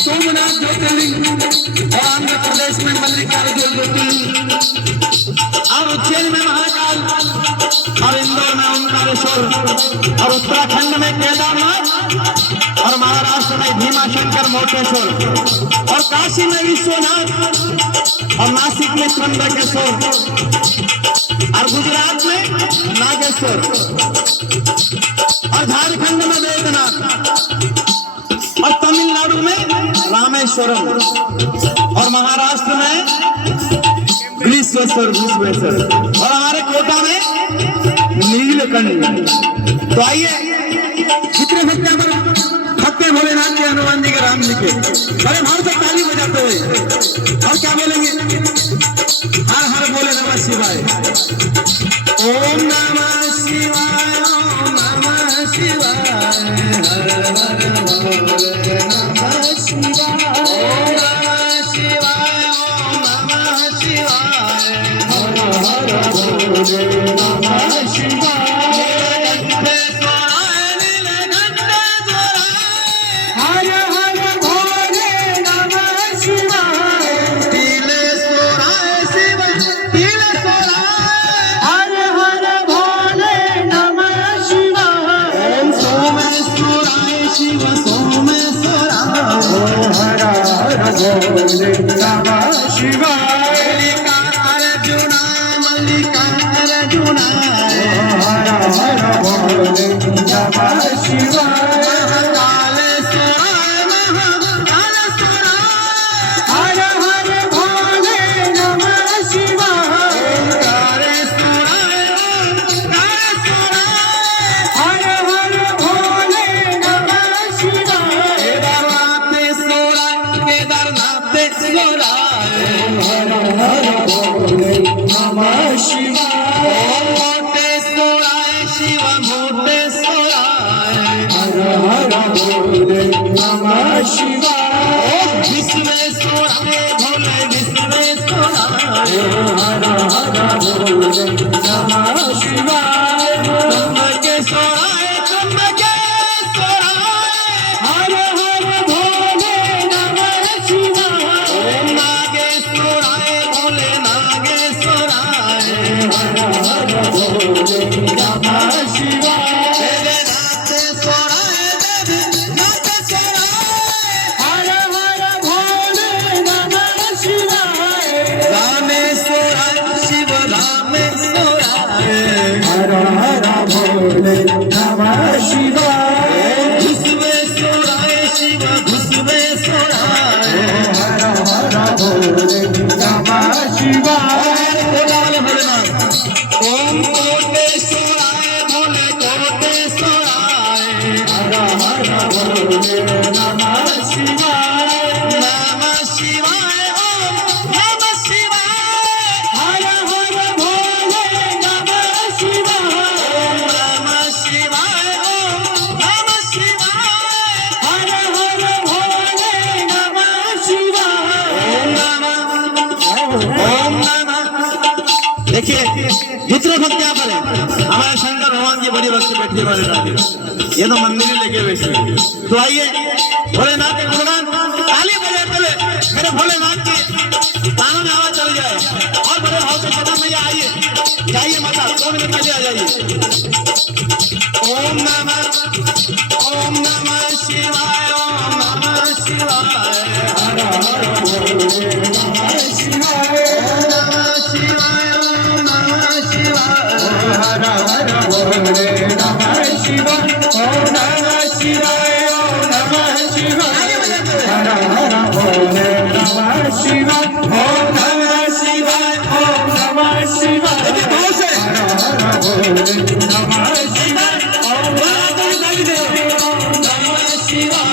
सोमनाथ ज्योतिर्लिंग और आंध्र प्रदेश में मल्लिकार्जुन ज्योतिर्लिंग और उज्जैन में महाकाल और इंदौर में ओंकारेश्वर और उत्तराखंड में केदारनाथ और महाराष्ट्र में भीमाशंकर मोटेश्वर और काशी में विश्वनाथ और नासिक में त्र्यंबकेश्वर और गुजरात में नागेश्वर और झारखंड में वेदनाथ और तमिलनाडु में रामेश्वरम और महाराष्ट्र में ग्रीष्मेश्वर और हमारे कोटा में नीलकंठ। तो आइए कितने भक्ते भोलेनाथ के हनुमान जी के राम जी के बड़े भाव से ताली बजाते हुए और क्या बोलेंगे? हर हर बोले नमः शिवाय। ओम नमः शिवाय, ओम नमः शिवाय, हर हर बोले नमः शिवाय। ओम नमः शिवाय, ओम नमः शिवाय, हर हर बोले नमः शिवाय। देखिए जितने भक्त यहाँ पर है हमारे शंकर भगवान की बड़ी भक्ति बैठी वाले रहते, ये तो मंदिर ही लेके बैठे। तो आइए भोलेनाथ के गुणगान ताली बजाते हुए मेरे भोलेनाथ की कानों में आवाज चल जाए और बड़े भाव से सदा मैया आइए जाइए माता 2 मिनट पहले आ जाइए। ओम नमः शिवाय, ओम नमः शिवाय, हर हर भोले नमः शिवाय, ओम नमः शिवाय, ओम नमः शिवाय, हर हर भोले नमः शिवाय, ओम नमः शिवाय, ओम नमः शिवाय, हर हर भोले नमः शिवाय, ओम नमः शिवाय, ओम नमः शिवाय, हर हर भोले नमः शिवाय, ओम नमः शिवाय,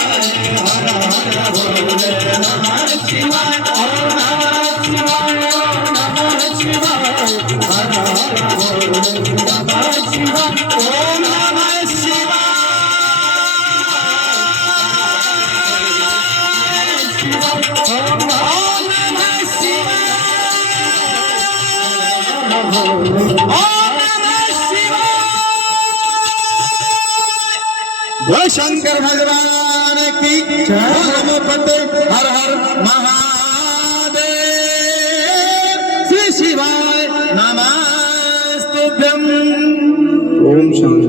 हर हर भोले नमः शिवाय, ओम नमः शिवाय, ओम नमः शिवाय, हर हर भोले नमः शिवाय, ओम नमः शिवाय, ओम नमः शिवाय, ओम नमः शिवाय। बोल शंकर भगवान की नमो फतेह, हर हर महादेव, श्री शिवाय नमस्तुभ्यं। ओम शांति।